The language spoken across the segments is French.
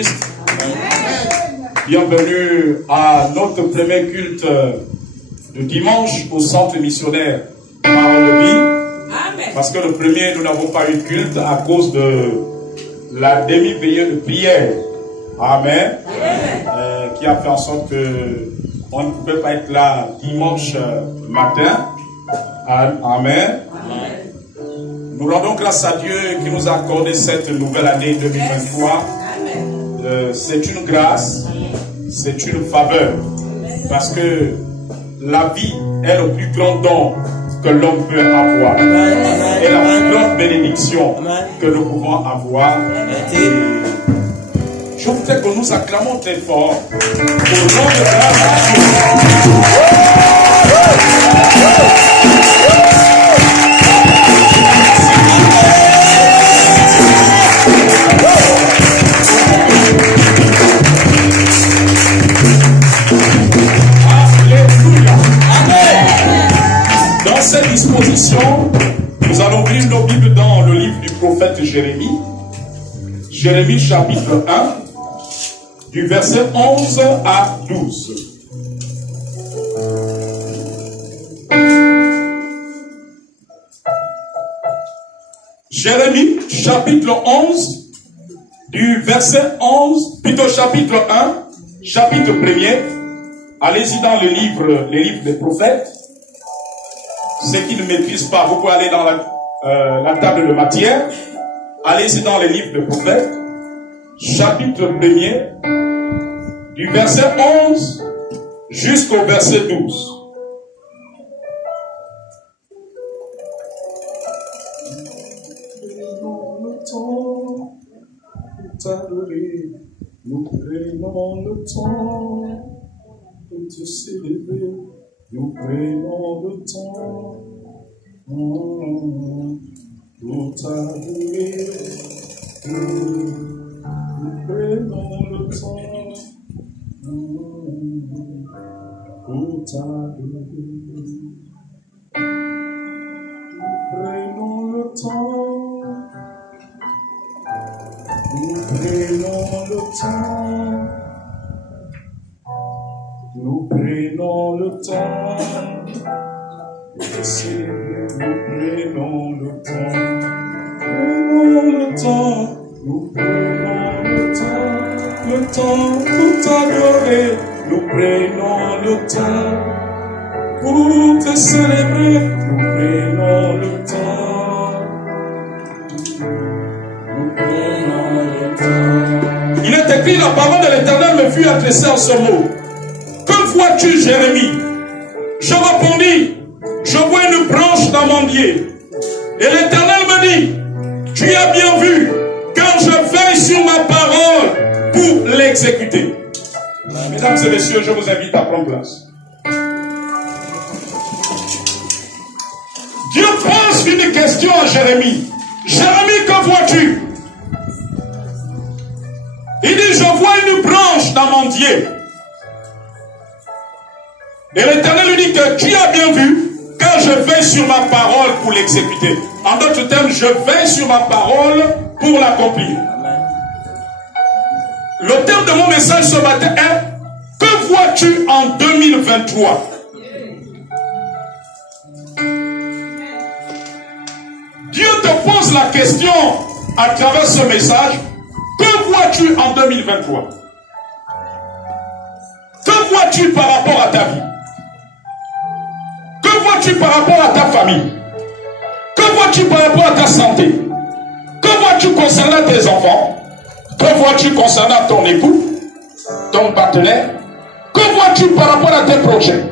Jésus-Christ. Bienvenue à notre premier culte de dimanche au centre missionnaire Parole de Vie. Parce que le premier, nous n'avons pas eu de culte à cause de la demi-veillée de prière. Amen. Qui a fait en sorte que on ne pouvait pas être là dimanche matin. Amen. Nous rendons grâce à Dieu qui nous a accordé cette nouvelle année 2023. C'est une grâce, c'est une faveur. Parce que la vie est le plus grand don que l'homme peut avoir. Et la plus grande bénédiction que nous pouvons avoir. Je voudrais que nous acclamons très fort pour rendre grâce à Dieu. Alléluia. Dans cette disposition, nous allons lire nos Bibles dans le livre du prophète Jérémie. Jérémie chapitre 1. Du verset 11 à 12. Jérémie, chapitre 11, du verset 11, plutôt chapitre 1, chapitre 1er. Allez-y dans les livres des prophètes. Ceux qui ne maîtrisent pas, vous pouvez aller dans la table de matière. Allez-y dans les livres des prophètes. Chapitre 1er, du verset 11 jusqu'au verset 12. Nous prenons le temps de te célébrer, nous prenons le temps pour t'adorer. Nous prenons le temps pour t'adorer. Nous prenons le temps. Nous prenons le temps. Nous prenons le temps de te célébrer. Nous prenons le temps. Prenons le temps. Nous prenons le temps pour t'adorer. Nous prenons le temps pour te célébrer. Nous prenons le temps. Nous prenons le temps. Il est écrit, la parole de l'Éternel me fut adressée en ce mot. Que vois-tu, Jérémie? Je répondis, je vois une branche d'amandier. Et l'Éternel me dit, tu as bien vu, car je veille sur ma parole pour l'exécuter. Mesdames et messieurs, je vous invite à prendre place. Dieu pose une question à Jérémie. Jérémie, que vois-tu? Il dit, je vois une branche d'amandier. Et l'Éternel lui dit que tu as bien vu, car je veille sur ma parole pour l'exécuter. En d'autres termes, je veille sur ma parole pour l'accomplir. Le terme de mon message ce matin est: que vois-tu en 2023? Dieu te pose la question à travers ce message: que vois-tu en 2023? Que vois-tu par rapport à ta vie? Que vois-tu par rapport à ta famille? Que vois-tu par rapport à ta santé? Que vois-tu concernant tes enfants? Que vois-tu concernant ton époux, ton partenaire? Que vois-tu par rapport à tes projets?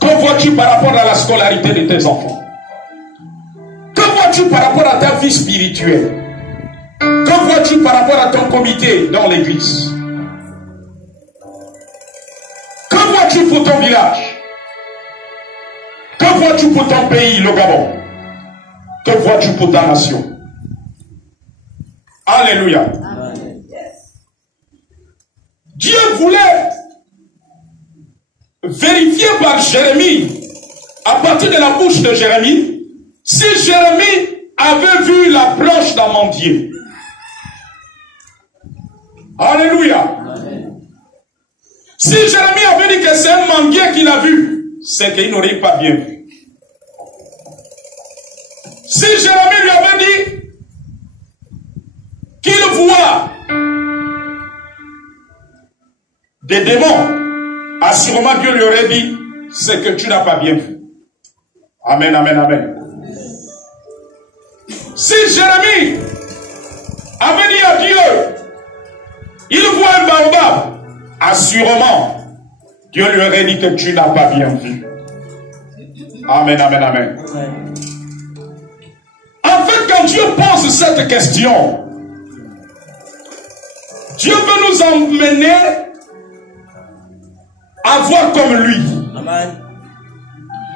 Que vois-tu par rapport à la scolarité de tes enfants? Que vois-tu par rapport à ta vie spirituelle? Que vois-tu par rapport à ton comité dans l'église? Que vois-tu pour ton village? Que vois-tu pour ton pays, le Gabon? Que vois-tu pour ta nation? Alléluia. Amen. Dieu voulait vérifier par Jérémie, à partir de la bouche de Jérémie, si Jérémie avait vu la branche d'amandier. Alléluia. Si Jérémie avait dit que c'est un manguier qu'il a vu, c'est qu'il n'aurait pas bien vu. Si Jérémie lui avait dit qu'il voit des démons, assurément Dieu lui aurait dit, c'est que tu n'as pas bien vu. Amen, amen, amen. Si Jérémie avait dit à Dieu, il voit un baobab, assurément, Dieu lui aurait dit que tu n'as pas bien vu. Amen, amen, amen. En fait, quand Dieu pose cette question, Dieu veut nous emmener à voir comme lui. Amen.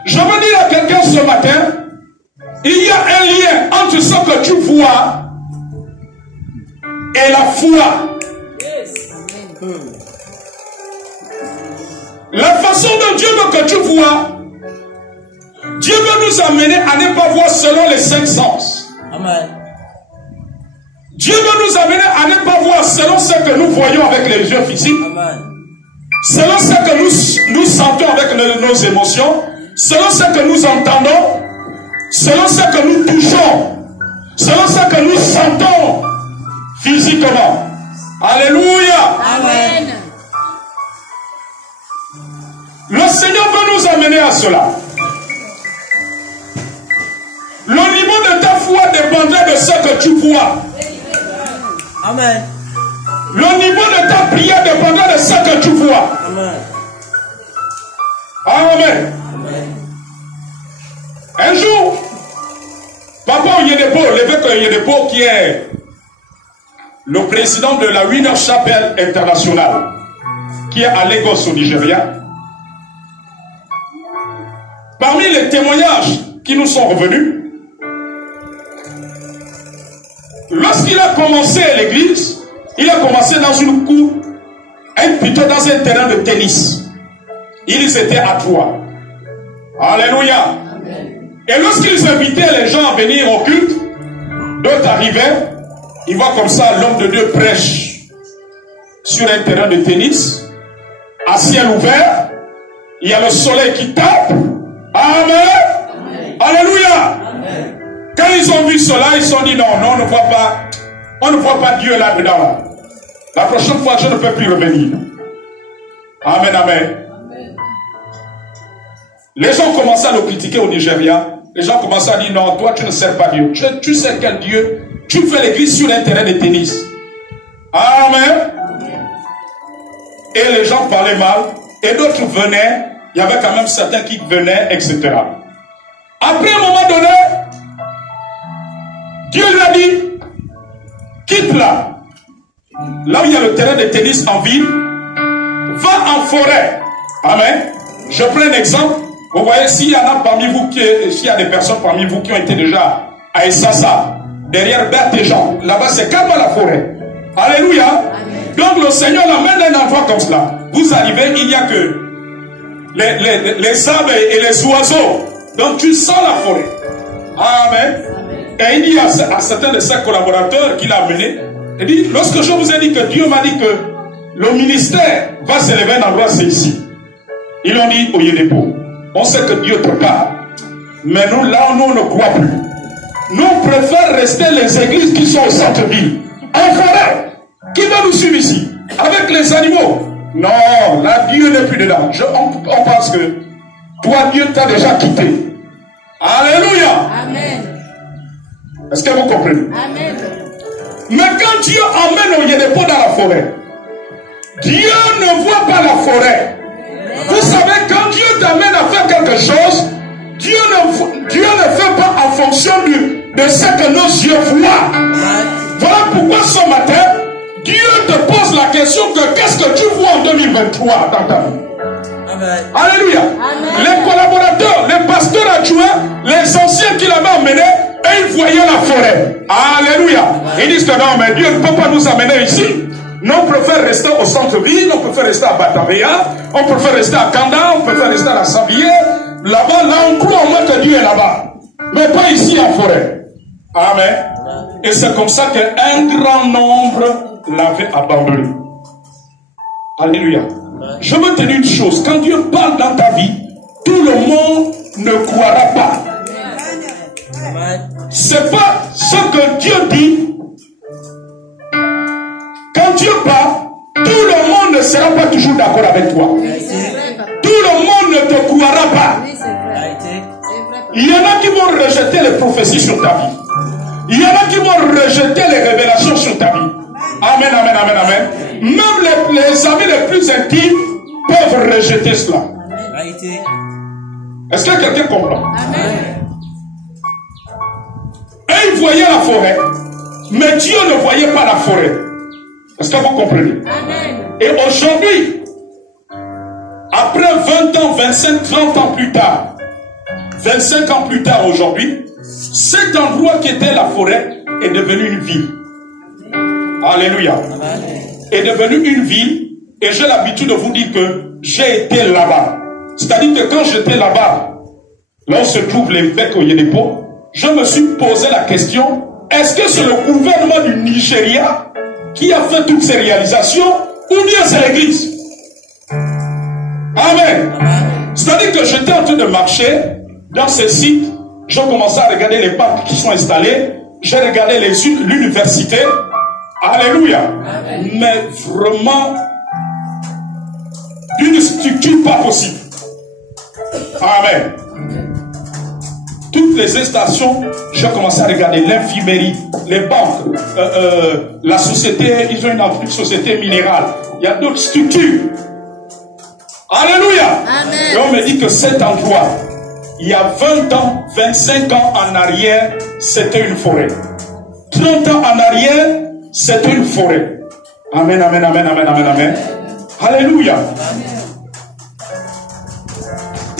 Je veux dire à quelqu'un ce matin, il y a un lien entre ce que tu vois et la foi. La façon dont Dieu veut que tu vois, Dieu veut nous amener à ne pas voir selon les 5 sens. Amen. Dieu veut nous amener à ne pas voir selon ce que nous voyons avec les yeux physiques. Amen. Selon ce que nous sentons avec nos émotions, selon ce que nous entendons, selon ce que nous touchons, selon ce que nous sentons physiquement. Alléluia. Amen. Le Seigneur veut nous amener à cela. Le niveau de ta foi dépendrait de ce que tu vois. Amen. Le niveau de ta prière dépendrait de ce que tu vois. Amen. Amen. Amen. Un jour, Papa Oyedepo, l'évêque Oyedepo, qui est le président de la Winner Chapel International, qui est à Lagos au Nigeria, parmi les témoignages qui nous sont revenus, lorsqu'il a commencé l'église, il a commencé dans une cour, plutôt dans un terrain de tennis. Ils étaient à 3. Alléluia. Amen. Et lorsqu'ils invitaient les gens à venir au culte, d'autres arrivaient, ils voient comme ça l'homme de Dieu prêche sur un terrain de tennis, à ciel ouvert, il y a le soleil qui tape. Amen. Amen. Alléluia. Amen. Quand ils ont vu cela, ils se sont dit non, on ne voit pas Dieu là-dedans. La prochaine fois, je ne peux plus revenir. Amen, amen. Amen. Les gens commençaient à le critiquer au Nigeria. Les gens commençaient à dire non, toi tu ne sers pas Dieu. Tu sais quel Dieu? Tu fais l'église sur un terrain de tennis. Amen. Amen. Et les gens parlaient mal. Et d'autres venaient. Il y avait quand même certains qui venaient, etc. Après un moment donné, Dieu lui a dit, quitte là où il y a le terrain de tennis en ville, va en forêt. Amen. Je prends un exemple. Vous voyez, s'il y en a parmi vous, s'il y a des personnes parmi vous qui ont été déjà à Essassa, derrière Bertéjean, là-bas c'est calme à la forêt. Alléluia. Amen. Donc le Seigneur l'amène à un endroit comme cela. Vous arrivez, il n'y a que les arbres et les oiseaux. Donc tu sens la forêt. Amen. Et il dit à certains de ses collaborateurs qu'il a amenés, il dit, lorsque je vous ai dit que Dieu m'a dit que le ministère va s'élever à un endroit, c'est ici. Ils ont dit, Oyedepo, on sait que Dieu te parle. Mais nous, là, nous, on ne croit plus. Nous, on préfère rester les églises qui sont au centre-ville. En forêt. Qui va nous suivre ici? Avec les animaux. Non, là, Dieu n'est plus dedans. On pense que toi, Dieu t'a déjà quitté. Alléluia. Amen. Est-ce que vous comprenez? Amen. Mais quand Dieu emmène Oyedepo dans la forêt, Dieu ne voit pas la forêt. Amen. Vous savez, quand Dieu t'amène à faire quelque chose, Dieu ne fait pas en fonction de ce que nos yeux voient. Amen. Voilà pourquoi ce matin, Dieu te pose la question que qu'est-ce que tu vois en 2023 dans ta vie? Amen. Alléluia. Amen. Les collaborateurs, les pasteurs adjoints, les anciens qui l'avaient emmené, et ils voyaient la forêt. Alléluia. Amen. Ils disent que non, mais Dieu ne peut pas nous amener ici. Nous, on préfère rester au centre-ville, on préfère rester à Batavia, on préfère rester à Kanda, on préfère rester à la Sablière. Là-bas, là, on croit au moins que Dieu est là-bas. Mais pas ici en forêt. Amen. Et c'est comme ça qu'un grand nombre l'avait abandonné. Alléluia. Je veux te dire une chose. Quand Dieu parle dans ta vie, tout le monde ne croira pas. C'est pas ce que Dieu dit. Quand Dieu parle, tout le monde ne sera pas toujours d'accord avec toi. Tout le monde ne te croira pas. Il y en a qui vont rejeter les prophéties sur ta vie. Il y en a qui vont rejeter les révélations sur ta vie. Amen, amen, amen, amen. Même les amis les plus intimes peuvent rejeter cela. Est-ce que quelqu'un comprend? Amen. Et ils voyaient la forêt, mais Dieu ne voyait pas la forêt. Est-ce que vous comprenez? Amen. Et aujourd'hui, après 20 ans, 25, 30 ans plus tard, 25 ans plus tard aujourd'hui, cet endroit qui était la forêt est devenu une ville. Alléluia. Est devenu une ville, et j'ai l'habitude de vous dire que j'ai été là-bas. C'est-à-dire que quand j'étais là-bas, là où se trouve l'évêque Oyedepo, je me suis posé la question, est-ce que c'est le gouvernement du Nigeria qui a fait toutes ces réalisations, ou bien c'est l'église? Amen. C'est-à-dire que j'étais en train de marcher dans ces sites, je commençais à regarder les parcs qui sont installés, j'ai regardé l'université. Alléluia. Amen. Mais vraiment, d'une structure pas possible. Amen. Toutes les stations, j'ai commencé à regarder l'infirmerie, les banques, la société, ils ont une société minérale. Il y a d'autres structures. Alléluia. Amen. Et on me dit que cet endroit, il y a 20 ans, 25 ans en arrière, c'était une forêt. 30 ans en arrière, c'était une forêt. Amen, amen, amen, amen, amen, amen. Alléluia. Amen.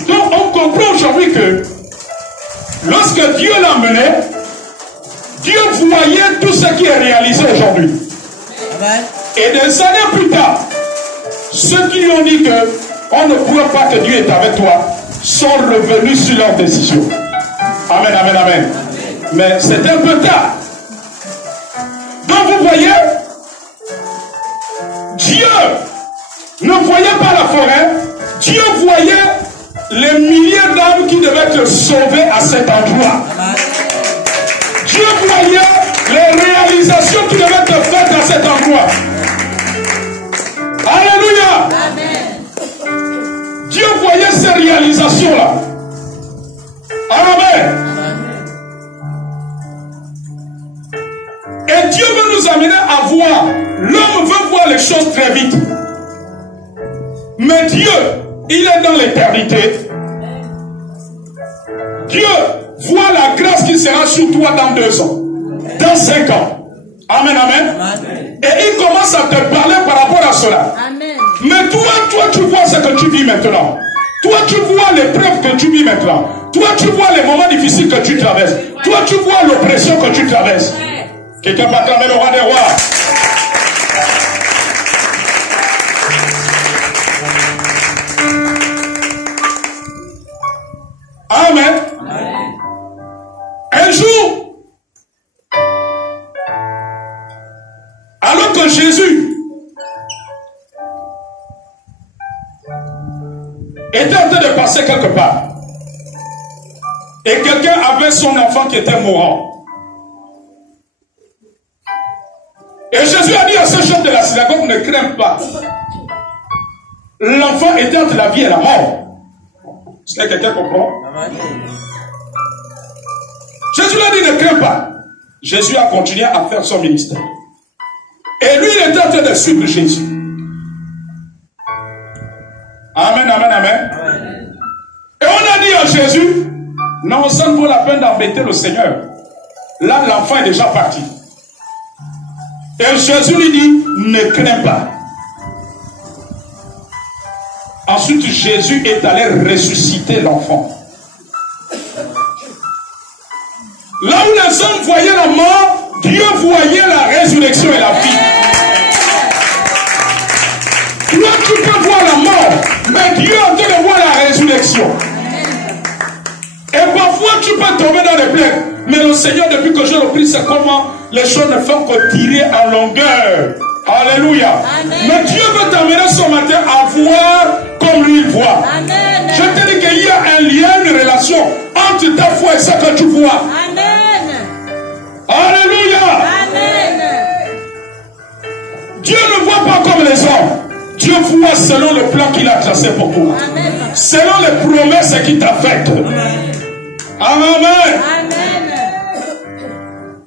Donc on comprend aujourd'hui que lorsque Dieu l'a mené, Dieu voyait tout ce qui est réalisé aujourd'hui. Et des années plus tard, ceux qui ont dit qu'on ne croit pas que Dieu est avec toi sont revenus sur leur décision. Amen, amen, amen. Mais c'est un peu tard. Donc vous voyez, Dieu ne voyait pas la forêt, Dieu voyait les milliers d'âmes qui devaient être sauvées à cet endroit. Dieu voyait les réalisations qui devaient être faites à cet endroit. Alléluia. Amen. Dieu voyait ces réalisations-là. Amen. Et Dieu veut nous amener à voir. L'homme veut voir les choses très vite. Mais Dieu, il est dans l'éternité. Dieu voit la grâce qui sera sur toi dans 2 ans, dans 5 ans. Amen, amen. Amen. Et il commence à te parler par rapport à cela. Amen. Mais toi, tu vois ce que tu vis maintenant. Toi, tu vois l'épreuve que tu vis maintenant. Toi, tu vois les moments difficiles que tu traverses. Toi, tu vois l'oppression que tu traverses. Quelqu'un va acclamer le roi des rois. Amen. Amen. Un jour, alors que Jésus était en train de passer quelque part, et quelqu'un avait son enfant qui était mourant. Et Jésus a dit à ce chef de la synagogue, ne crains pas. L'enfant était entre la vie et la mort. Est-ce que quelqu'un comprend? Jésus l'a dit, ne crains pas. Jésus a continué à faire son ministère. Et lui, il était en train de suivre Jésus. Amen, amen, amen. Et on a dit à Jésus, non, ça ne vaut la peine d'embêter le Seigneur. Là, l'enfant est déjà parti. Et Jésus lui dit, ne crains pas. Ensuite, Jésus est allé ressusciter l'enfant. Là où les hommes voyaient la mort, Dieu voyait la résurrection et la vie. Toi, tu peux voir la mort, mais Dieu est en train de voir la résurrection. Et Parfois, tu peux tomber dans les plaies. Mais le Seigneur, depuis que je le prie, c'est comment les choses ne font que tirer en longueur. Alléluia. Amen. Mais Dieu veut t'amener ce matin à voir comme lui voit. Amen. Je te dis qu'il y a un lien, une relation entre ta foi et ce que tu vois. Amen. Alléluia. Amen. Dieu ne voit pas comme les hommes. Dieu voit selon le plan qu'il a tracé pour toi. Amen. Selon les promesses qu'il t'a faites. Amen. Amen.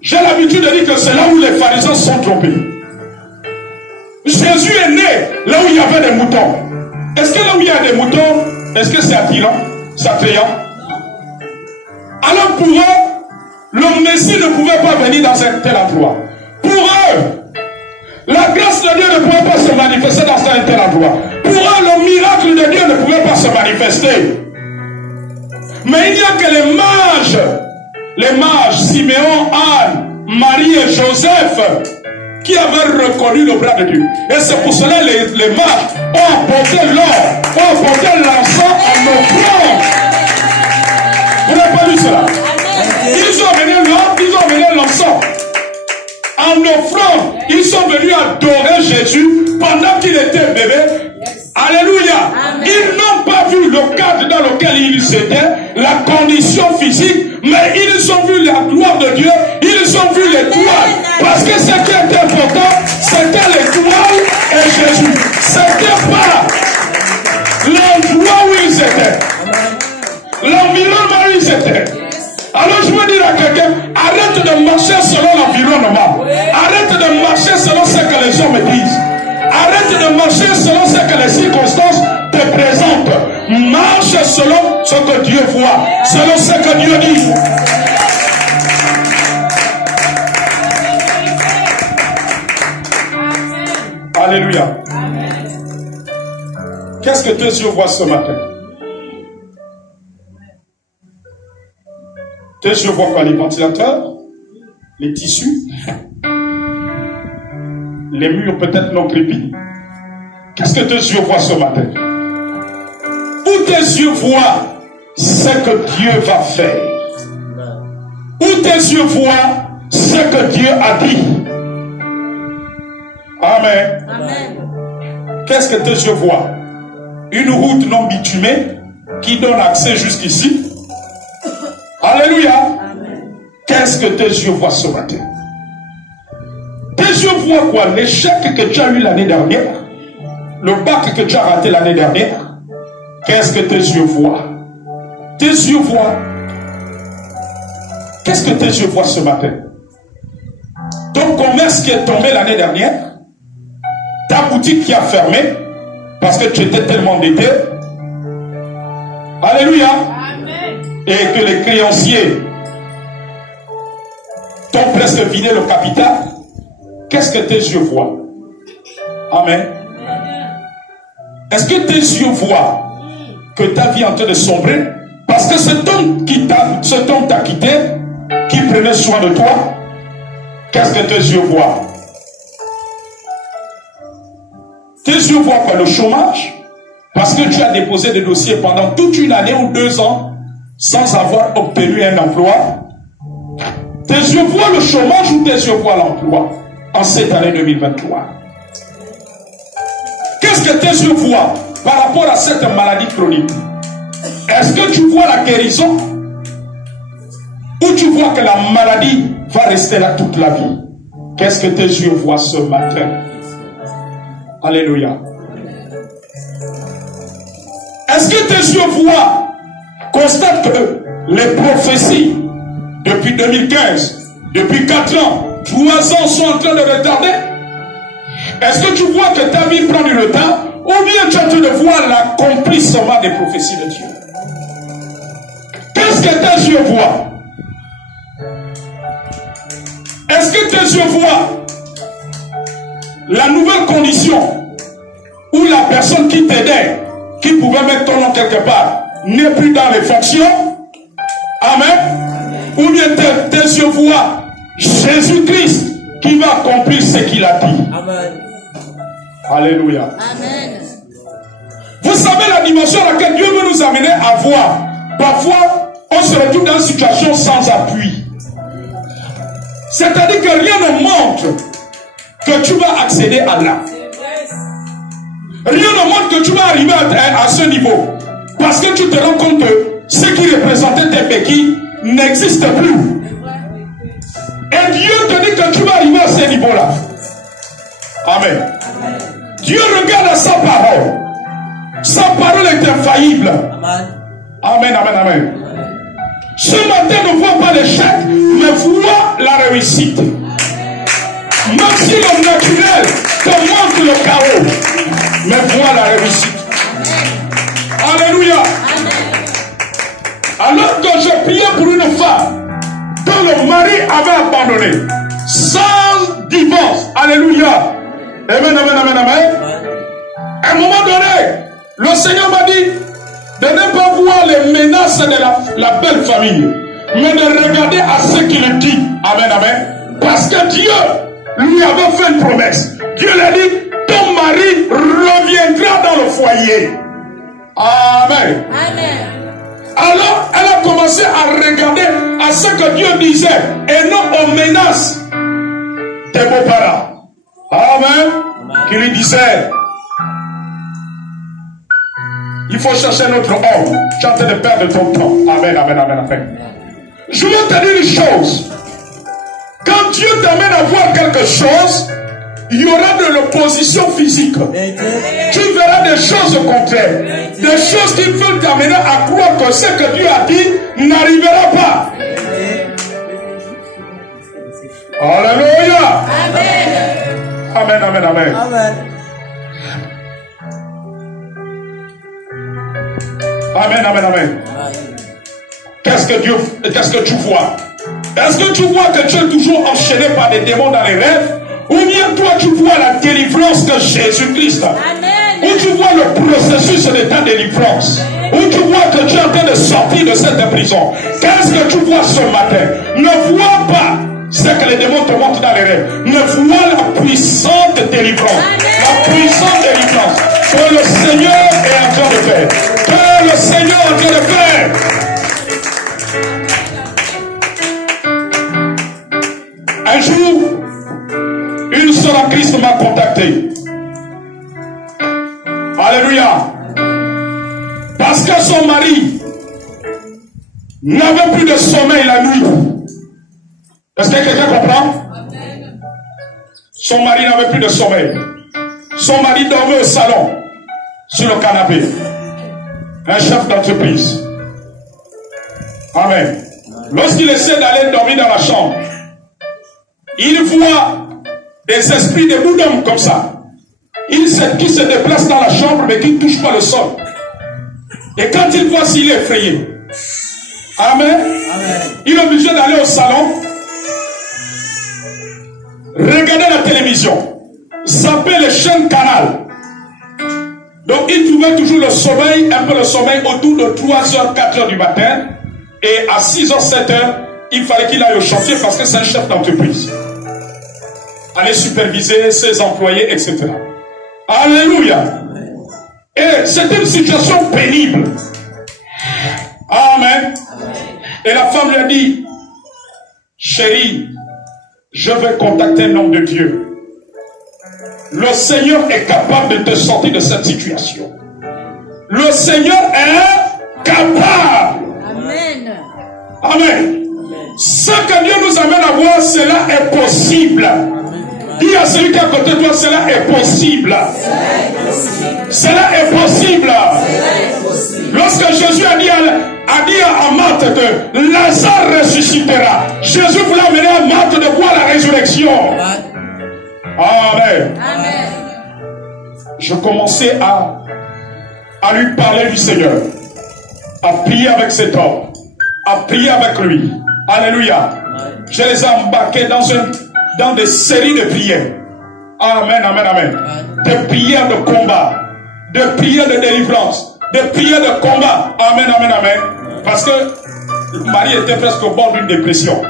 J'ai l'habitude de dire que c'est là où les pharisiens sont trompés. Jésus est né là où il y avait des moutons. Est-ce que là où il y a des moutons, est-ce que c'est attirant? C'est attrayant? Alors pour eux, le Messie ne pouvait pas venir dans un tel endroit. Pour eux, la grâce de Dieu ne pouvait pas se manifester dans un tel endroit. Pour eux, le miracle de Dieu ne pouvait pas se manifester. Mais il n'y a que les mages, Siméon, Anne, Marie et Joseph, qui avaient reconnu le bras de Dieu. Et c'est pour cela que les mages ont apporté l'or, ont apporté l'encens en offrande. Vous n'avez pas vu cela? Ils ont amené l'or, ils ont amené l'encens. En offrande, ils sont venus adorer Jésus pendant qu'il était bébé. Alléluia. Ils n'ont pas vu le cadre dans lequel ils étaient, la condition physique, mais ils ont vu la gloire de Dieu, ils ont vu l'étoile. Parce que ce qui était important, c'était l'étoile et Jésus. C'était pas l'endroit où ils étaient, l'environnement où ils étaient. Alors je veux dire à quelqu'un, arrête de marcher selon l'environnement. Arrête de marcher selon ce que les hommes disent. Arrête de marcher selon ce que les circonstances te présentent. Marche selon ce que Dieu voit, selon ce que Dieu dit. Alléluia. Qu'est-ce que tes yeux voient ce matin? Tes yeux voient quoi? Les ventilateurs? Les tissus? Les murs peut-être non crépis. Qu'est-ce que tes yeux voient ce matin? Où tes yeux voient ce que Dieu va faire? Où tes yeux voient ce que Dieu a dit? Amen. Amen. Qu'est-ce que tes yeux voient? Une route non bitumée qui donne accès jusqu'ici? Alléluia. Amen. Qu'est-ce que tes yeux voient ce matin? Tes yeux voient quoi? L'échec que tu as eu l'année dernière, le bac que tu as raté l'année dernière. Qu'est-ce que tes yeux voient? Tes yeux voient. Qu'est-ce que tes yeux voient ce matin? Ton commerce qui est tombé l'année dernière, ta boutique qui a fermé parce que tu étais tellement endetté. Alléluia. Amen. Et que les créanciers t'ont presque vidé le capital. Qu'est-ce que tes yeux voient? Amen. Est-ce que tes yeux voient que ta vie est en train de sombrer? Parce que cet homme t'a quitté, qui prenait soin de toi, qu'est-ce que tes yeux voient? Tes yeux voient quoi? Le chômage? Parce que tu as déposé des dossiers pendant toute une année ou 2 ans sans avoir obtenu un emploi. Tes yeux voient le chômage ou tes yeux voient l'emploi en cette année 2023? Qu'est-ce que tes yeux voient par rapport à cette maladie chronique? Est-ce que tu vois la guérison ou tu vois que la maladie va rester là toute la vie? Qu'est-ce que tes yeux voient ce matin? Alléluia. Est-ce que tes yeux voient, constatent que les prophéties depuis 2015, depuis 4 ans, 3 ans sont en train de retarder? Est-ce que tu vois que ta vie prend du retard? Ou bien tu es en train de voir l'accomplissement des prophéties de Dieu? Qu'est-ce que tes yeux voient? Est-ce que tes yeux voient la nouvelle condition où la personne qui t'aidait, qui pouvait mettre ton nom quelque part, n'est plus dans les fonctions? Amen. Ou bien tes yeux voient Jésus-Christ qui va accomplir ce qu'il a dit? Amen. Alléluia. Amen. Vous savez la dimension à laquelle Dieu veut nous amener à voir. Parfois, on se retrouve dans une situation sans appui. C'est-à-dire que rien ne montre que tu vas accéder à là. Rien ne montre que tu vas arriver à ce niveau. Parce que tu te rends compte que ce qui représentait tes béquilles n'existe plus. Et Dieu te dit que tu vas arriver à ce niveau-là. Amen. Dieu regarde à sa parole. Sa parole est infaillible. Amen, amen, amen. Ce matin, ne vois pas l'échec, mais vois la réussite. Même si le naturel te montre le chaos, mais vois la réussite. Alléluia. Alors que je priais pour une femme dont le mari avait abandonné, sans divorce. Alléluia. Amen, amen, amen, amen. À un moment donné, le Seigneur m'a dit de ne pas voir les menaces de la belle famille, mais de regarder à ce qu'il dit. Amen, amen. Parce que Dieu lui avait fait une promesse. Dieu lui a dit, ton mari reviendra dans le foyer. Amen. Amen. Alors, elle a commencé à regarder à ce que Dieu disait et non aux menaces des beaux-parents. Amen. Qui lui disait, il faut chercher notre homme. Tu es en train de perdre ton temps. Amen, amen, amen, amen. Je vais te dire une chose. Quand Dieu t'amène à voir quelque chose, il y aura de l'opposition physique. Tu verras des choses contraires. Des choses qui veulent t'amener à croire que ce que Dieu a dit n'arrivera pas. Alléluia. Amen, amen, amen. Amen. Amen, amen, amen. Qu'est-ce que tu vois? Est-ce que tu vois que tu es toujours enchaîné par des démons dans les rêves? Ou bien toi tu vois la délivrance de Jésus-Christ? Ou tu vois le processus de ta délivrance? Ou tu vois que tu es en train de sortir de cette prison? Qu'est-ce que tu vois ce matin? Ne vois pas ce que les démons te montrent dans les rêves. Ne vois la puissante délivrance. La puissante délivrance que le Seigneur est en train de faire. Que le Seigneur est en train de faire. Un jour, une sœur en Christ m'a contacté. Alléluia. Parce que son mari n'avait plus de sommeil la nuit. Est-ce que quelqu'un comprend? Son mari n'avait plus de sommeil. Son mari dormait au salon, sur le canapé. Un chef d'entreprise. Amen. Lorsqu'il essaie d'aller dormir dans la chambre, il voit des esprits de bout d'homme comme ça. Qui se déplacent dans la chambre mais qui ne touchent pas le sol. Et quand il voit s'il est effrayé. Amen. Amen. Il est obligé d'aller au salon, regarder la télévision, zapper les chaînes canal. Donc il trouvait toujours le sommeil, un peu le sommeil autour de 3h, 4h du matin. Et à 6h, 7h, il fallait qu'il aille au chantier parce que c'est un chef d'entreprise. Aller superviser ses employés, etc. Alléluia. Et c'était une situation pénible. Amen. Et la femme lui a dit, chérie, je vais contacter un homme de Dieu. Le Seigneur est capable de te sortir de cette situation. Le Seigneur est capable. Amen. Amen. Ce que Dieu nous amène à voir, cela est possible. Dis à celui qui est à côté de toi, cela est possible. Cela est possible. Lorsque Jésus a dit à Marthe que Lazare ressuscitera, Jésus voulait amener à Marthe de voir la résurrection. Amen. Amen. Je commençais à lui parler du Seigneur, à prier avec cet homme, à prier avec lui. Alléluia. Je les ai embarqués dans des séries de prières. Amen, amen, amen. De prières de combat, de prières de délivrance, de prières de combat. Amen, amen, amen. Parce que Marie était presque au bord d'une dépression.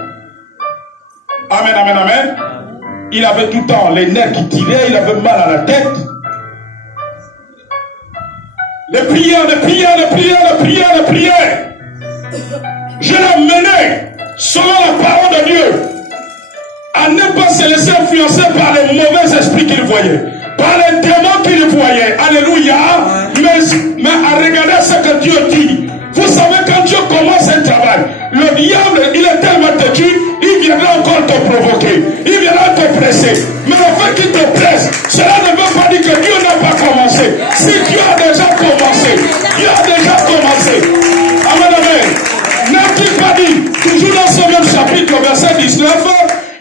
Amen, amen, amen. Il avait tout le temps les nerfs qui tiraient, il avait mal à la tête. Les prières, les prières, les prières, les prières, les prières. s'est laissé influencer par les mauvais esprits qu'il voyait, par les démons qu'il voyait. Alléluia. Mais à regarder ce que Dieu dit. Vous savez, quand Dieu commence un travail, le diable, il est tellement têtu, il viendra encore te provoquer, il viendra te presser. Mais le fait qu'il te presse, cela ne veut pas dire que Dieu n'a pas commencé. Si Dieu a déjà commencé, Dieu a déjà commencé. Amen, amen. N'a-t-il pas dit, toujours dans ce même chapitre, verset 19,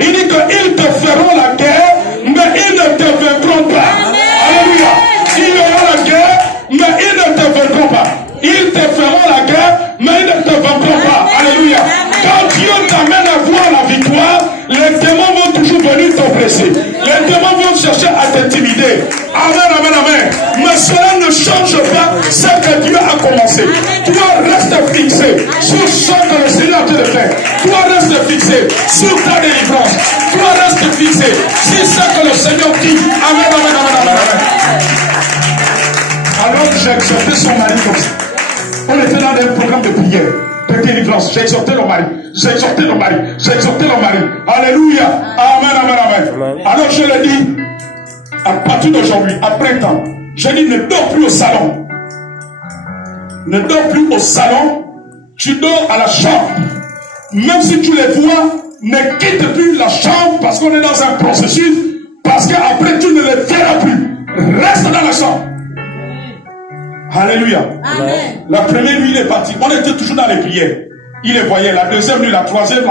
il dit qu'ils te feront la guerre, mais ils ne te vaincront pas. Alléluia. Il y aura la guerre, mais ils ne te vaincront pas. Ils te feront la guerre, mais ils ne te vaincront pas. Alléluia. Quand Dieu t'amène à voir la victoire, les démons vont toujours venir t'oppresser. Les démons vont chercher à t'intimider. Amen, amen, amen. Mais cela ne change pas ce que Dieu a commencé. Toi, reste fixé sur ce que le Seigneur te fait. Toi, reste fixé sur ta délivrance. Toi, reste fixé sur ce que le Seigneur dit. Amen, amen, amen, amen, amen. Alors, j'ai exhorté son mari comme ça. On était dans un programme de prière, de délivrance. J'ai exhorté le mari. J'ai exhorté le mari. J'ai exhorté le mari. Alléluia. Amen, amen, amen. Alors je le dis, à partir d'aujourd'hui, après temps, je dis ne dors plus au salon. Ne dors plus au salon. Tu dors à la chambre. Même si tu les vois, ne quitte plus la chambre parce qu'on est dans un processus. Parce qu'après tu ne les verras plus. Reste dans la chambre. Alléluia. Amen. La première nuit, il est parti. On était toujours dans les prières. Il les voyait. La deuxième nuit, la troisième,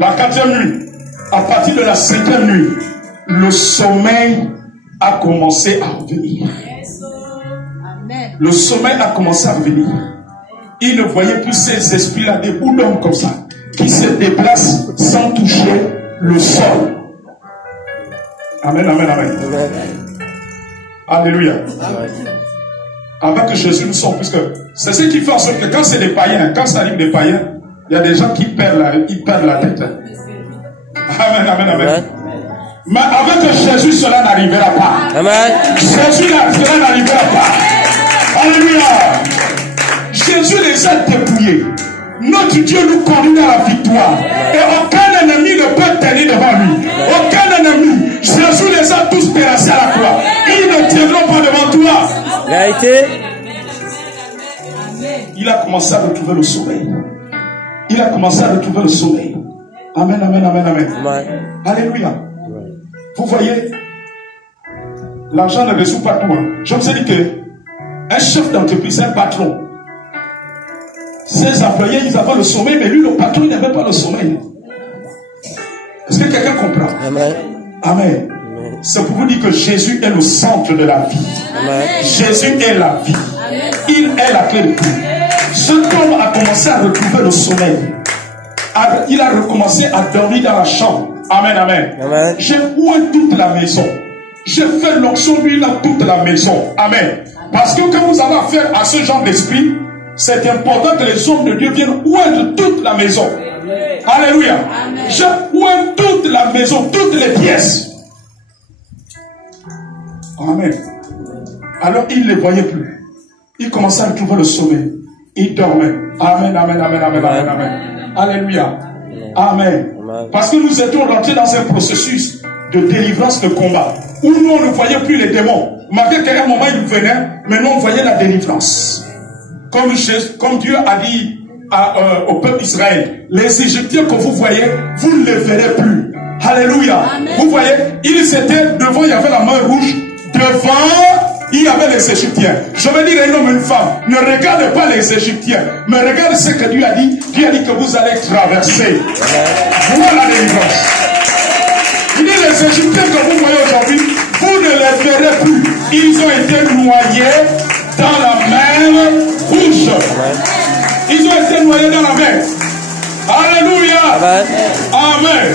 la quatrième nuit. À partir de la cinquième nuit, le sommeil a commencé à revenir. Le sommeil a commencé à revenir. Il ne voyait plus ces esprits-là, des bouts d'hommes comme ça, qui se déplacent sans toucher le sol. Amen, amen, amen. Alléluia. Avant que Jésus nous sorte, puisque c'est ce qui fait en sorte que quand c'est des païens, quand ça arrive des païens, il y a des gens qui perdent la tête. Amen, amen, amen. Mais avant que Jésus, cela n'arrivera pas. Amen. Jésus, cela n'arrivera pas. Alléluia. Jésus les a dépouillés. Notre Dieu nous conduit dans la victoire. Et aucun ennemi ne peut tenir devant lui. Aucun ennemi. Jésus les a tous terrassés à la croix. Ils ne tiendront pas devant toi. Vérité. Il a commencé à retrouver le sommeil. Il a commencé à retrouver le sommeil. Amen, amen, amen, amen. Amen. Alléluia. Vous voyez, l'argent ne résout pas tout. Je vous ai dit que un chef d'entreprise, un patron, ses employés, ils avaient le sommeil, mais lui, le patron, il n'avait pas le sommeil. Est-ce que quelqu'un comprend? Amen. Amen. C'est pour vous dire que Jésus est le centre de la vie. Amen. Jésus est la vie. Amen. Il est la clé de tout. Cet homme a commencé à retrouver le sommeil. Il a recommencé à dormir dans la chambre. Amen, amen. Amen. J'ai oué toute la maison. J'ai fait l'onction d'huile dans toute la maison. Amen. Parce que quand vous avez affaire à ce genre d'esprit, c'est important que les hommes de Dieu viennent ouer toute la maison. Alléluia. J'ai oué toute la maison, toutes les pièces. Amen. Alors il ne les voyait plus. Il commençait à retrouver le sommeil. Il dormait. Amen, amen, amen, amen, amen, amen. Alléluia. Amen. Parce que nous étions rentrés dans un processus de délivrance, de combat, où nous on ne voyait plus les démons. Malgré qu'à un moment ils venaient, mais nous on voyait la délivrance. Comme Dieu a dit au peuple d'Israël, les Égyptiens que vous voyez, vous ne les verrez plus. Alléluia. Amen. Vous voyez, ils étaient devant, il y avait la main rouge. Devant, il y avait les Égyptiens. Je veux dire à un homme et une femme, ne regardez pas les Égyptiens, mais regardez ce que Dieu a dit. Dieu a dit que vous allez traverser. Voilà la délivrance. Il dit les Égyptiens que vous voyez aujourd'hui, vous ne les verrez plus. Ils ont été noyés dans la mer rouge. Ils ont été noyés dans la mer. Alléluia. Amen.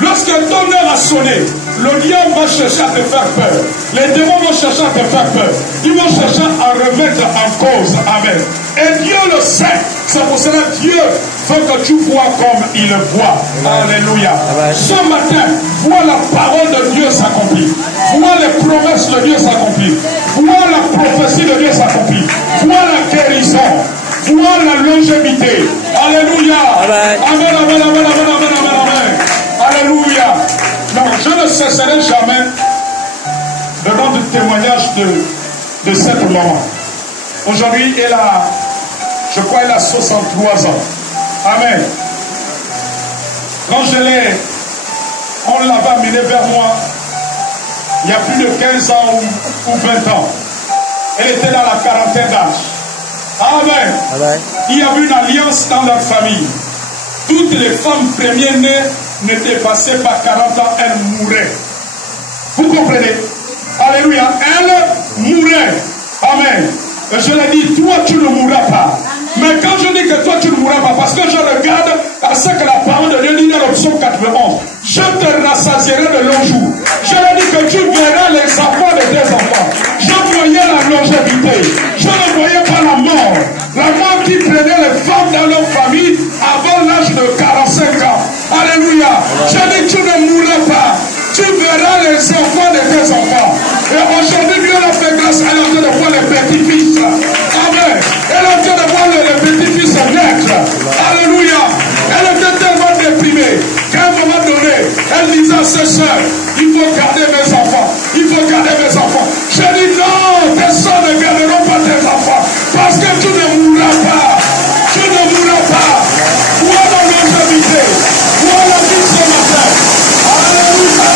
Lorsque ton heure a sonné, le diable va chercher à te faire peur. Les démons vont chercher à te faire peur. Ils vont chercher à remettre en cause. Amen. Et Dieu le sait. C'est pour cela que Dieu veut que tu vois comme il voit. Amen. Alléluia. Amen. Ce matin, vois la parole de Dieu s'accomplir. Vois les promesses de Dieu s'accomplir. Vois la prophétie de Dieu s'accomplir. Vois la guérison. Vois la longévité. Alléluia. Amen. Amen, amen, amen, amen, amen, amen, amen. Alléluia. de cette maman. Aujourd'hui, elle a 63 ans. Amen. Quand on l'avait amenée vers moi, il y a plus de 15 ans ou 20 ans. Elle était dans la quarantaine d'âge. Amen. Amen. Il y avait une alliance dans leur famille. Toutes les femmes premières-nées ne dépassaient pas 40 ans, elles mouraient. Vous comprenez? Alléluia. Elles mouraient. Amen. Et je l'ai dit, toi tu ne mourras pas. Mais quand je dis que toi tu ne mourras pas, parce que je regarde à ce que la parole de Dieu dit dans le psaume 91, je te rassasierai de longs jours. Je lui dis que tu verras les enfants de tes enfants. Je voyais la longévité. Je ne voyais pas la mort. La mort qui prenait les femmes dans leur famille avant l'âge de 45 ans. Alléluia. Je dis tu ne mourras pas. Tu verras les enfants de tes enfants. Et aujourd'hui, Dieu a fait grâce. Elle est en train de voir les petits-fils. Amen. Elle est en train de voir les petits-fils naître. Alléluia. Elle était tellement déprimée qu'à un moment donné, elle disait à ses soeurs, il faut garder mes enfants. Il faut garder mes enfants. Je dis non, tes soeurs ne garderont pas tes enfants. Parce que tu ne mourras pas. Tu ne mourras pas. Vois la longévité. Vois la vie ce matin. Alléluia.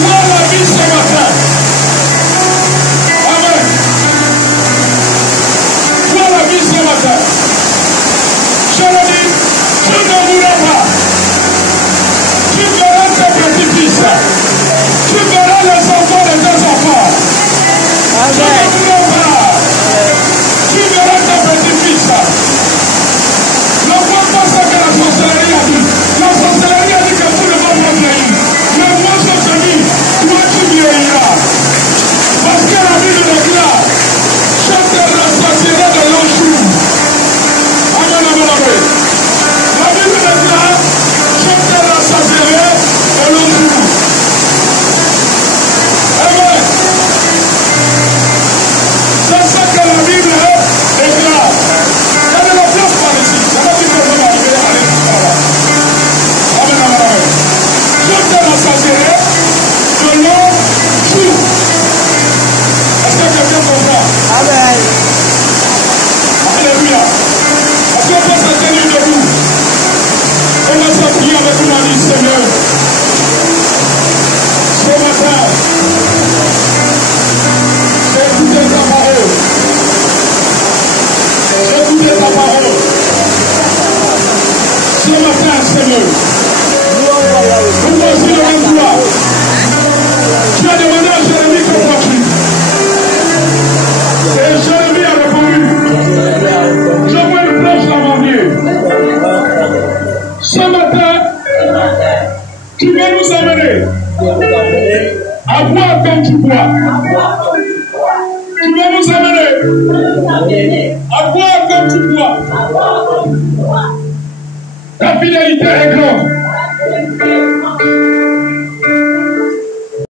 Vois la vie ce matin. Amen. Vois la vie ce matin. Je le dis, tu ne mourras pas. Tu verras tes petits-fils. Tu verras les enfants de tes enfants. Tu ne mourras pas. Tu verras tes petits-fils. Ne vois pas ce que la sorcellerie a dit. La sorcellerie a dit que tu ne vas pas vieillir. Mais moi je te dis, toi tu vieilliras. Parce que la Bible déclare, je te rassasierai de longs jours. Amen, amen, amen. La Bible déclare, je te rassasierai de longs jours. Amen. C'est ce que la Bible déclare. Elle ne le place pas ici. C'est la Bible qui va arriver à l'église. Amen, amen, amen. Je te rassasierai de longs jours. Est-ce que quelqu'un comprend? Amen. Alléluia. Est-ce qu'on peut se tenir debout? On va s'appuyer avec une amie, Seigneur. Ce matin, j'ai écouté ta parole. J'ai écouté ta parole. Ce matin, Seigneur, nous voici devant toi. Tu as demandé à Jérémie que vois-tu? Et Jérémie a répondu, je vois une planche d'amandier. Ce matin, tu vas nous amener à boire comme tu bois. Tu vas nous amener à boire comme tu bois. Ta fidélité est grande.